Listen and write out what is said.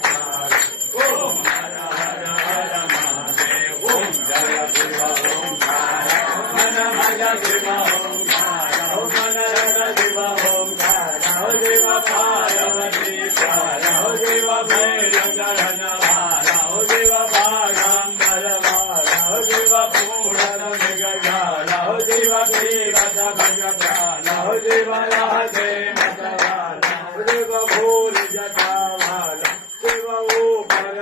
ओम हर हर हर महादेव ओम जय शिव ओंकार ओम नमः शिव ओंकार ओम नरहर शिव ओंकार हो शिव पार्वती प्यार हो शिव भैरवचरण वाला हो शिव बागंबर वाला हो शिव पूर्ण मृगजाला हो शिव श्रीवत भगवाला हो शिव राधे मतवाला हो शिव भूल जटावाला शिव ऊपर